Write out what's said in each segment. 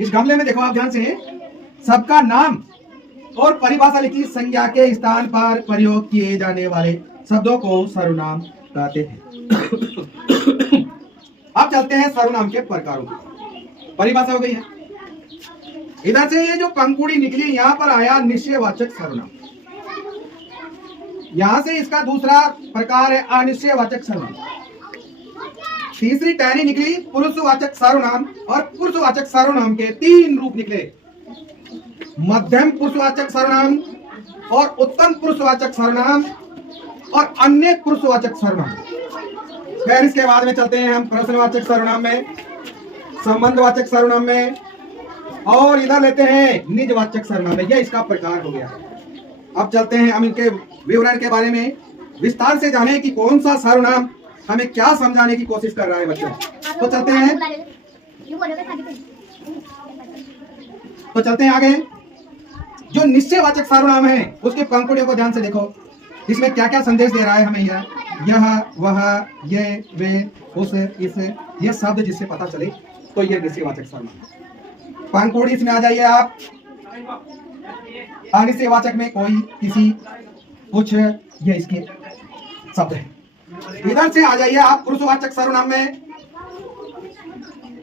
इस गमले में देखो आप ध्यान से, सबका नाम और परिभाषा लिखी। संज्ञा के स्थान पर प्रयोग किए जाने वाले शब्दों को सर्वनाम कहते हैं। अब चलते हैं सर्वनाम के प्रकारों की। परिभाषा हो गई है। इधर से ये जो पंखुड़ी निकली, यहां पर आया निश्चयवाचक सर्वनाम। यहां से इसका दूसरा प्रकार है अनिश्चयवाचक सर्वनाम। तीसरी टहनी निकली पुरुषवाचक सर्वनाम, और पुरुषवाचक सर्वनाम के तीन रूप निकले, मध्यम पुरुषवाचक सर्वनाम और उत्तम पुरुषवाचक सर्वनाम और अन्य पुरुषवाचक सर्वनाम। फिर इसके बाद में चलते हैं हम प्रश्नवाचक सर्वनाम में, संबंधवाचक सर्वनाम में, और इधर लेते हैं निजवाचक सर्वनाम में। यह इसका प्रकार हो गया। अब चलते हैं हम इनके विवरण के बारे में विस्तार से जाने कि कौन सा सर्वनाम हमें क्या समझाने की कोशिश कर रहा है बच्चों। तो चलते हैं आगे। जो निश्चयवाचक सर्वनाम है उसके पंक्तियों को ध्यान से देखो, इसमें क्या क्या संदेश दे रहा है हमें। यह, वह, ये, वे, उस, इस, ये शब्द जिससे पता चले तो ये निश्चयवाचक सर्वनाम। पंक्ति इसमें आ जाइए आप। अनिश्चयवाचक में कोई, किसी, कुछ, ये इसके शब्द है। इधर से आ जाइए आप पुरुषवाचक सर्वनाम में।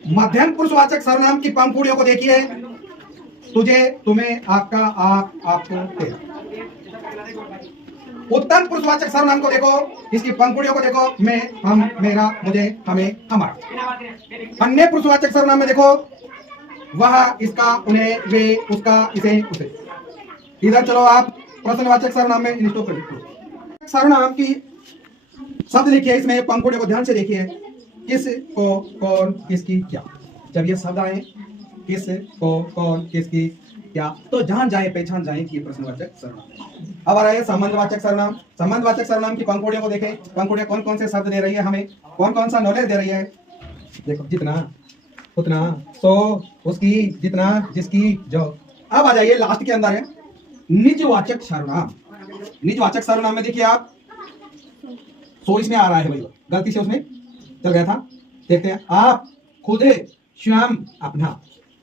मध्यम पुरुषवाचक सर्वनाम की पंक्तियों को देखिए। तुझे, तुम्हें, आपका, आप, आपको, तेरा। उत्तम पुरुषवाचक सर्वनाम को देखो, इसकी पंक्तियों को देखो। मैं, हम, मेरा, मुझे, हमें, हमारा। अन्य पुरुषवाचक सर्वनाम में देखो, वह, इसका, उन्हें, वे, उसका, इसे, उसे। इधर चलो आप प्रश्नवाचक सर्वनाम में इंस्टॉल कर दो। सर्वनाम की शब्द लिखिए, इसमें पंक्तियों को ध्यान से देखिए। किस को, कौन, किसकी, क्या। जब ये शब्द आए किस को, कौन, किसकी, क्या, तो जान जाए, पहचान जाए कि ये प्रश्नवाचक सर्वनाम। अब आ रहा है संबंधवाचक सर्वनाम। संबंधवाचक सर्वनाम की पंक्तियों को देखें। पंक्तियां कौन कौन से शब्द दे रही है हमें, कौन कौन सा नॉलेज दे रही है। देखो, जितना, उतना, सो, उसकी, जितना, जिसकी, जो। अब आ जाइए लास्ट के अंदर है निजवाचक सर्वनाम। निजवाचक सर्वनाम में देखिए आप, सो इसमें आ रहा है भाई, गलती से उसमें चल गया था। देखते हैं आप, खुद, स्वयं, अपना,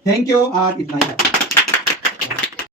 थैंक यू, और इतना ही।